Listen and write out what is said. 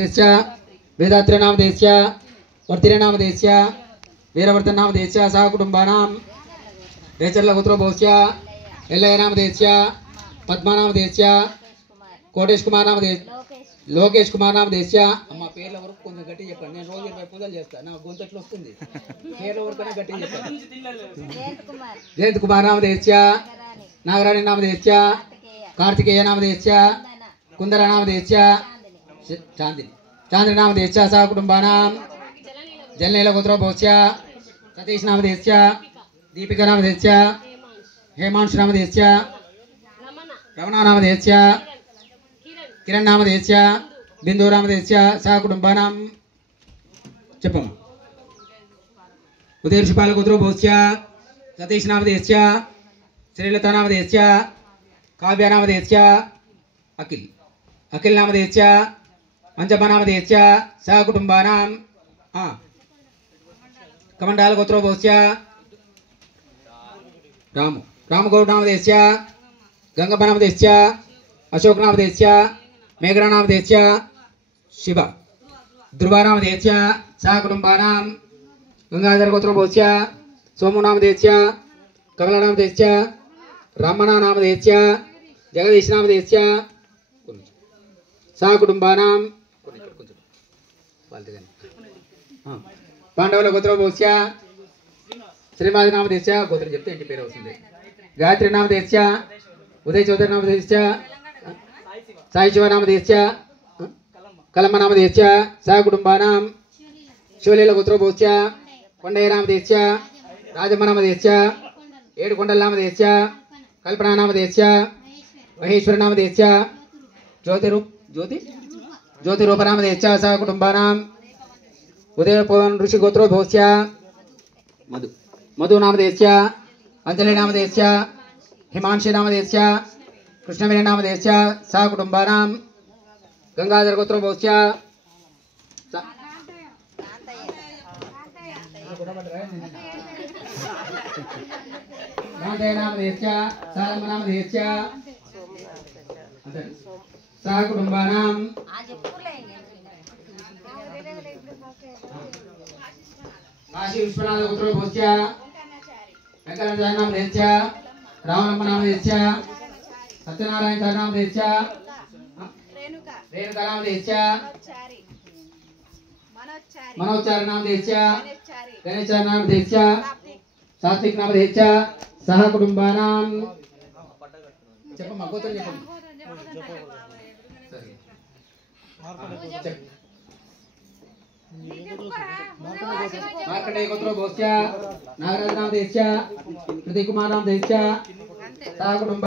देश्य वेदात्रे नाम देश्य वर्तिरे नाम देश्य वीरवर्धन नाम देश्य सह कुटुंबानां रेचर्ल गोत्रो भोस्य एल्लయ్య नाम देश्य पद्मा नाम देश्य कोटेश कुमार नाम देश्य लोकेश कुमार नाम देश्य अम्मा పేర్ల వరకు కొంచెం గట్టి చెప్పండి నేను రోజు 20 పూజలు చేస్తా నా గొంతు ఎట్లా వస్తుంది పేర్ల వరకునే గట్టి చెప్పండి जयंत कुमार नाम देश्य नागराणी नाम देश्य कार्तिकेय नाम देश्य कुंदरा नाम देश्य चांदिनी नाम देश्य सह कुटुंबानां जलनेल गोत्रो भोस्य सतीश नाम देश्य दीपिका नाम देश्य हेमांश नाम देश्य रमणा नाम देश्य किरण नाम देश्य बिंदु नाम देश्य सह कुटुंबानां చెప్పం उदय ऋषिपाल गोत्रो भोस्य सतीश नाम देश्य श्रीलता नाम देश्य काव्य नाम देश्य अखिल नाम देश्य मंजप्पा नाम देश्य सह कुटुंबानां कमंडाल गोत्रो भोस्य रामगौड़ नाम देश्य गंगप्पा नाम देश्य अशोक नाम देश्य मेघना नाम देश्य शिव ध्रुव नाम देश्य सह कुटुंबानां गंगाधर गोत्रो भोस्य सोमु नाम देश्य कमला नाम देश्य रमणा नाम देश्य जगदीश नाम देश्य सह कुटुंबानां पांडवल गोत्रो भोस्य श्रीवादी नाम देश्य गोत्र చెప్తే ఇంటి పేరు వస్తుంది गायत्री नाम देश्य उदय चौधरी नाम देश्य साई शिव नाम देश्य कलम नाम देश्य सह कुटुंबानां शिवलीला गोत्रो भोस्य కొండయ్య नाम देश्य राजम्मा नाम देश्य ఏడుకొండల नाम देश्य कल्पना नाम देश्य महेश्वर नाम देश्य ज्योति रूप नाम देश्य सह कुटुंबानां उदय पवन ऋषि गोत्रो भोस्य मधु नाम देश्य अंजलि नाम देश्य हिमांशी नाम देश्य कृष्णवेणी नाम देश्य सह कुटुंबानां गंगाधर गोत्रो भोस्य नाम देश्य सालम नाम देश्य सह कुटुंबानां काशी विश्वनाथ गोत्रो भोस्य वेंकटाचार्य नाम देश्य रामनम्मा नाम देश्य सत्यनारायण नाम देश्य रेणुका नाम देश्य मनोचार्य नाम देश्य गणेशाचार्य नाम देश्य सात्विक नाम देश्य सह कुटुंबानां చెప్పమ్మా గోత్రం చెప్పమ్మా మార్కండేయ गोत्रो भोस्य नागराज नाम देश्य प्रदीप कुमार नाम देश्य सह कुटुंब